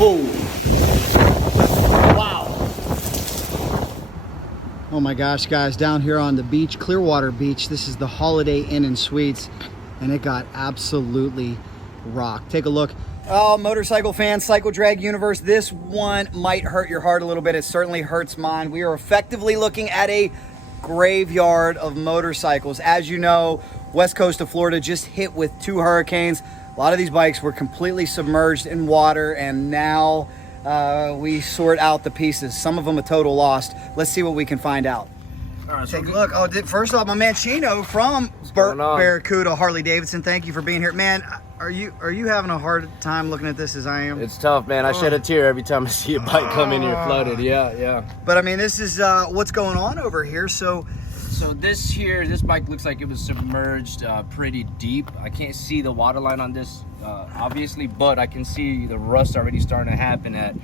Oh, wow. Oh my gosh, guys, down here on the beach, Clearwater Beach, this is the Holiday Inn and Suites, and it got absolutely rocked. Take a look. Oh, motorcycle fans, Cycle Drag Universe, this one might hurt your heart a little bit. It certainly hurts mine. We are effectively looking at a graveyard of motorcycles. As you know, west coast of Florida just hit with 2 hurricanes. A lot of these bikes were completely submerged in water, and now we sort out the pieces. Some of them a total lost. Let's see what we can find out. All right, so take a look. Oh, first off, my man Chino from Bert, Barracuda, Harley-Davidson. Thank you for being here, man. Are you having a hard time looking at this as I am? It's tough, man. I shed a tear every time I see a bike come in here flooded. Yeah. But I mean, this is what's going on over here. So this bike looks like it was submerged pretty deep. I can't see the water line on this, obviously, but I can see the rust already starting to happen at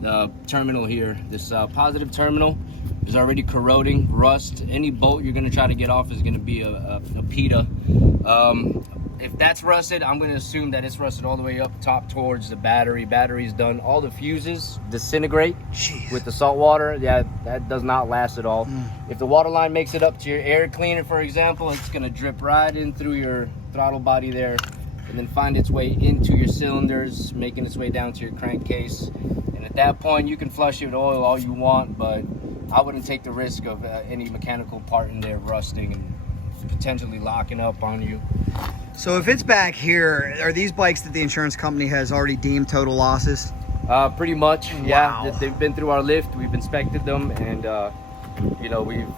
the terminal here. This positive terminal is already corroding, rust. Any bolt you're gonna try to get off is gonna be a PETA. If that's rusted, I'm gonna assume that it's rusted all the way up top towards the battery. Battery's done. All the fuses disintegrate with the salt water. Yeah, that does not last at all. If the water line makes it up to your air cleaner, for example, it's gonna drip right in through your throttle body there, and then find its way into your cylinders, making its way down to your crankcase. And at that point, you can flush it with oil all you want, but I wouldn't take the risk of any mechanical part in there rusting and potentially locking up on you. So if it's back here, are these bikes that the insurance company has already deemed total losses? Pretty much, wow. Yeah. They've been through our lift, we've inspected them, and you know, we've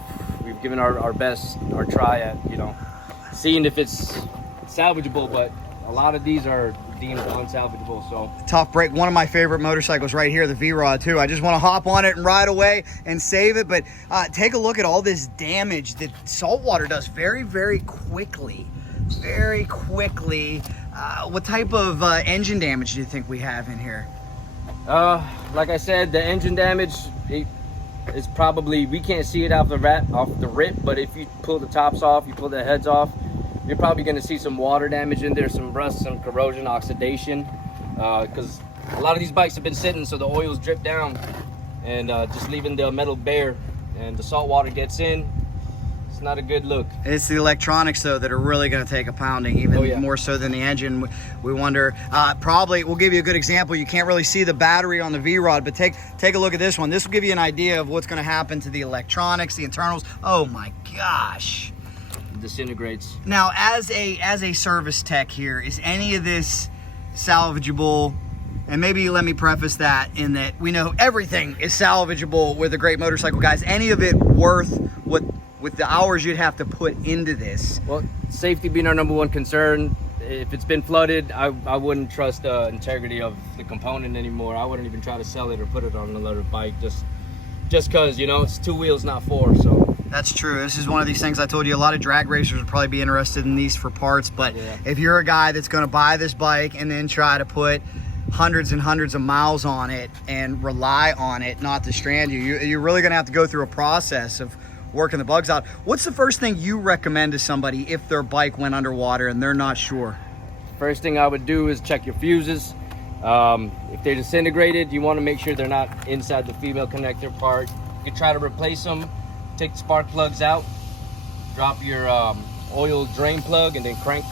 given our best, our try at, you know, seeing if it's salvageable, but a lot of these are deemed unsalvageable. So tough break. One of my favorite motorcycles right here, the V-Rod too. I just want to hop on it and ride away and save it, but take a look at all this damage that salt water does very, very quickly. What type of engine damage do you think we have in here? Like I said, the engine damage is probably, we can't see it off the rip, but if you pull the tops off, you pull the heads off, you're probably going to see some water damage in there, some rust, some corrosion, oxidation, because a lot of these bikes have been sitting, so the oils drip down and just leaving the metal bare, and the salt water gets in. It's not a good look. It's the electronics though that are really going to take a pounding, even more so than the engine. We wonder, probably, we'll give you a good example. You can't really see the battery on the V-Rod, but take a look at this one. This will give you an idea of what's going to happen to the electronics, the internals. Oh my gosh. Disintegrates. Now, as a service tech here, is any of this salvageable? And maybe let me preface that in that we know everything is salvageable with the great motorcycle guys. Any of it worth with the hours you'd have to put into this? Well, safety being our number one concern. If it's been flooded, I wouldn't trust the integrity of the component anymore. I wouldn't even try to sell it or put it on another bike, just because, you know, it's 2 wheels, not 4. So that's true. This is one of these things I told you, a lot of drag racers would probably be interested in these for parts, but if you're a guy that's going to buy this bike and then try to put hundreds and hundreds of miles on it and rely on it not to strand you're really going to have to go through a process of working the bugs out. What's the first thing you recommend to somebody if their bike went underwater and they're not sure? First thing I would do is check your fuses. If they're disintegrated, you want to make sure they're not inside the female connector part. You can try to replace them. Take the spark plugs out, drop your oil drain plug, and then crank.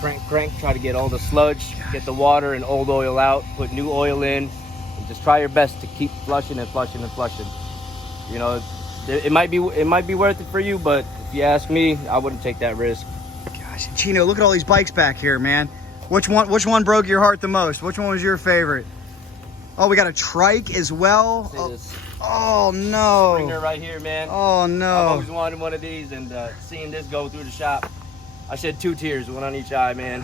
Try to get all the sludge, get the water and old oil out, put new oil in, and just try your best to keep flushing. You know, it might be worth it for you, but if you ask me, I wouldn't take that risk. Gosh, Chino, look at all these bikes back here, man. Which one broke your heart the most? Which one was your favorite? Oh, we got a trike as well. Oh no! Springer right here, man. Oh no! I've always wanted one of these, and seeing this go through the shop, I shed 2 tears, one on each eye, man.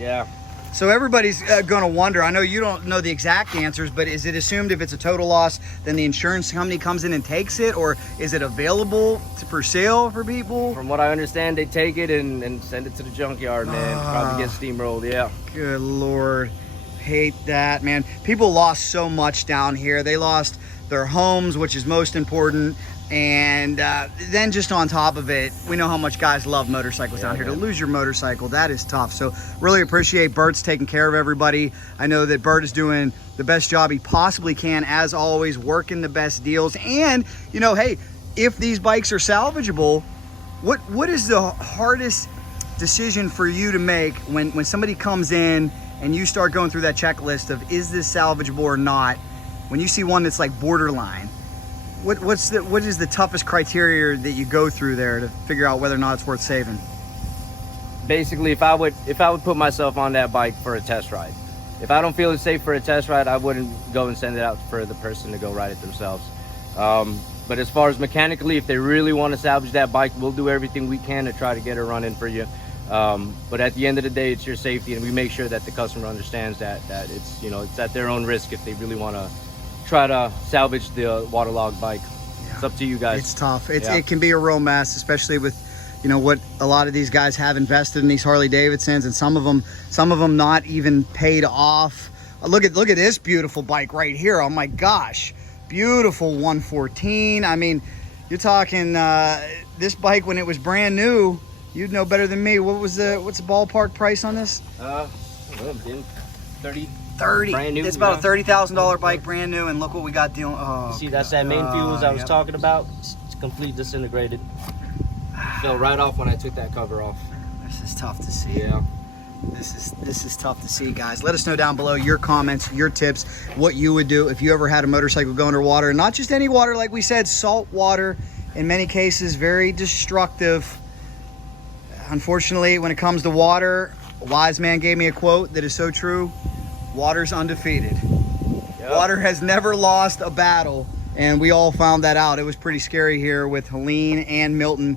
Yeah. So everybody's going to wonder. I know you don't know the exact answers, but is it assumed if it's a total loss, then the insurance company comes in and takes it, or is it available for sale for people? From what I understand, they take it and send it to the junkyard, man. Probably get steamrolled. Yeah. Good Lord, hate that, man. People lost so much down here. They lost their homes, which is most important. And then just on top of it, we know how much guys love motorcycles down here. To lose your motorcycle, that is tough. So really appreciate Bert's taking care of everybody. I know that Bert is doing the best job he possibly can, as always, working the best deals. And, you know, hey, if these bikes are salvageable, what is the hardest decision for you to make when somebody comes in and you start going through that checklist of, is this salvageable or not? When you see one that's like borderline, what is the toughest criteria that you go through there to figure out whether or not it's worth saving? Basically, if I would put myself on that bike for a test ride, if I don't feel it's safe for a test ride, I wouldn't go and send it out for the person to go ride it themselves. But as far as mechanically, if they really want to salvage that bike, we'll do everything we can to try to get her running for you. But at the end of the day, it's your safety, and we make sure that the customer understands that it's, you know, it's at their own risk if they really want to try to salvage the waterlogged bike. Yeah. It's up to you guys. It's tough. It can be a real mess, especially with, you know, what a lot of these guys have invested in these Harley-Davidsons, and some of them not even paid off. Look at this beautiful bike right here. Oh my gosh, beautiful 114. I mean, you're talking this bike when it was brand new. You'd know better than me. What's the ballpark price on this? 30. Brand new. It's about a $30,000 bike, brand new, and look what we got dealing. Oh, see, that's that main fuse I was talking about. It's complete disintegrated. Fell right off when I took that cover off. This is tough to see. Yeah. This is tough to see, guys. Let us know down below your comments, your tips, what you would do if you ever had a motorcycle go underwater. And not just any water, like we said, salt water, in many cases, very destructive. Unfortunately, when it comes to water, a wise man gave me a quote that is so true. Water's undefeated. Yep. Water has never lost a battle, and we all found that out. It was pretty scary here with Helene and Milton.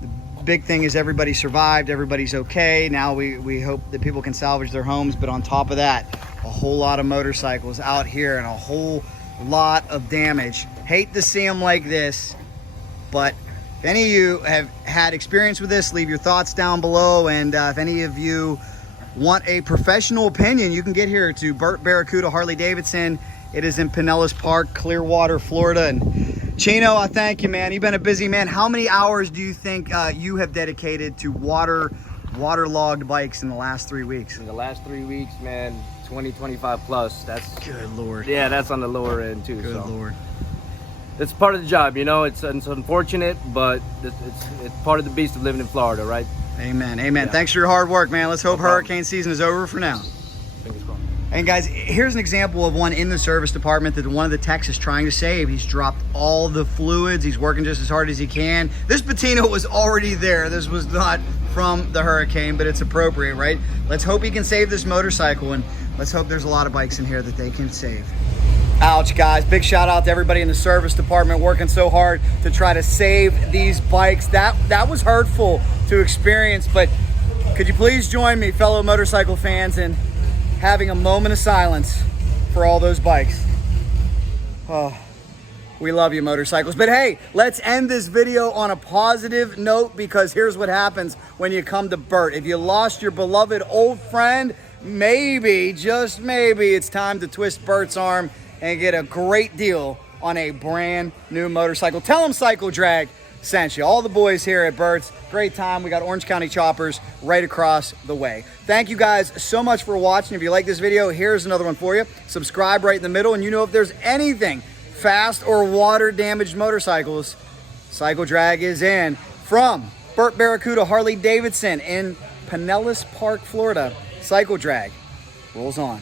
The big thing is everybody survived, everybody's okay. Now we hope that people can salvage their homes, but on top of that, a whole lot of motorcycles out here and a whole lot of damage. Hate to see them like this, but if any of you have had experience with this, leave your thoughts down below. And if any of you want a professional opinion, you can get here to Bert Barracuda Harley-Davidson. It is in Pinellas Park, Clearwater, Florida. And Chino, I thank you, man. You've been a busy man. How many hours do you think you have dedicated to waterlogged bikes in the last 3 weeks? In the last 3 weeks, man, 20, 25 plus. That's good Lord. Yeah, that's on the lower end too. Good Lord. It's part of the job, you know. It's unfortunate, but it's part of the beast of living in Florida, right? Amen. Amen. Yeah. Thanks for your hard work, man. Let's hope hurricane season is over for now. Fingers crossed. And guys, here's an example of one in the service department that one of the techs is trying to save. He's dropped all the fluids. He's working just as hard as he can. This patina was already there. This was not from the hurricane, but it's appropriate, right? Let's hope he can save this motorcycle, and let's hope there's a lot of bikes in here that they can save. Ouch, guys. Big shout out to everybody in the service department working so hard to try to save these bikes. That was hurtful to experience, but could you please join me, fellow motorcycle fans, in having a moment of silence for all those bikes? Oh, we love you, motorcycles. But hey, let's end this video on a positive note, because here's what happens when you come to Bert. If you lost your beloved old friend, maybe, just maybe, it's time to twist Bert's arm and get a great deal on a brand new motorcycle. Tell them Cycle Drag sent you. All the boys here at Bert's, great time. We got Orange County choppers right across the way. Thank you guys so much for watching. If you like this video, here's another one for you. Subscribe right in the middle, and you know, if there's anything fast or water damaged motorcycles, Cycle Drag is in. From Bert Barracuda Harley-Davidson in Pinellas Park, Florida, Cycle Drag rolls on.